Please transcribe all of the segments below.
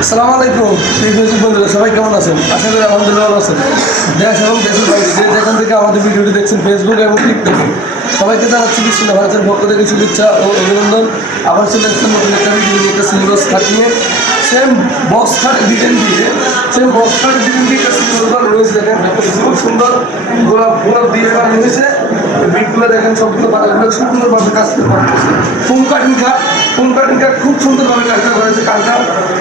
আসসালামু আলাইকুম ফেসবুক বন্ধুরা, সবাই কেমন আছেন? আশা করি আলহামদুলিল্লাহ ভালো আছেন। দেশ এবং দেশের বাইরে যে যেখান থেকে আমাদের ভিডিওটি দেখছেন ফেসবুক এবং টিকটকে, সবাইকে জানাচ্ছি বিসমিল্লাহ ভারতের পক্ষ থেকে শুভেচ্ছা ও অভিনন্দন। আবার চলে আসছেন নতুন একটা ভিডিও নিয়ে, একটা সিলভার খাট নিয়ে। সেম বক্স খাট ডিজাইন দিয়ে একটা সিলভার রয়েছে, দেখেন খুব সুন্দর গোলাপ গোলাপ দিয়ে বানানো হয়েছে। বিটগুলো দেখেন সবগুলো বানাগুলো সুন্দরভাবে কাজ করতেছে। ফোম কাটিং কাঠ খুব সুন্দরভাবে কাজটা করেছে। কাজটা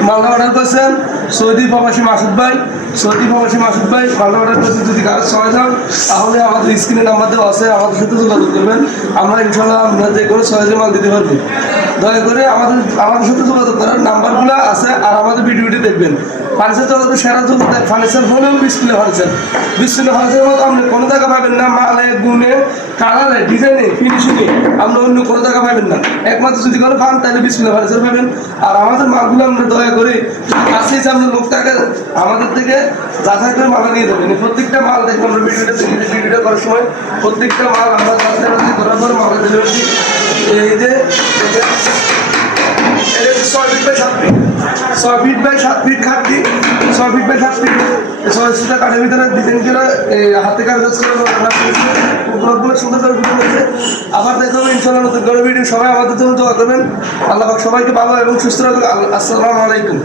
মালদা অর্ডার করেছেন সৌদি প্রবাসী মাসুদ ভাই মালদা অর্ডার করেছেন। যদি কারো সহায় যান তাহলে আমাদের স্ক্রিনে নাম্বার দেওয়া আছে, আমাদের সাথে যোগাযোগ করবেন। আমরা ইনশাল্লাহ আমরা যে কোনো সহজে মাল দিতে পারবো। দয়া করে আমাদের সাথে যোগাযোগ করার নাম্বারগুলো আছে, আর আমাদের ভিডিওটি দেখবেন। ফার্নিচার জগতের সেরা জগতে ফার্নিচার হলেও ডিসপ্লে ফার্নিচারের মতো আপনি কোনো জায়গা পাবেন না। মালে গুণে কালারে ডিজাইনে ফিনিশিংয়ে আপনি অন্য কোনো জায়গা পাবেন না। একমাত্র যদি কোনো পান তাহলে ডিসপ্লে ফার্নিচার পাবেন। আর আমাদের মালগুলো আমরা দয়া করে কাছেই যে আপনার লোকটাকে আমাদের থেকে যাচাই করে মাল নিয়ে যাবেন। প্রত্যেকটা মাল দেখবেন আমরা ভিডিওটা করার সময় প্রত্যেকটা মাল আমরা যাচাই করার পর মালের ডেলিভারি এই যে 6 ফিট বাই 7 ফিট খাটটি 6 ফিট বাই 7 ফিট 6 কাঠের ভিতরে ডিজাইন করে হাতে কাজ করে ব্লকগুলো সুন্দর করে ফুটে হয়েছে। আবার দেখা হবে ইনশাল্লাহ নতুন করে ভিডিও। সবাই আমাদের জন্য দোয়া করবেন। আল্লাহ পাক সবাইকে ভালো এবং সুস্থ রাখুন। আসসালামু আলাইকুম।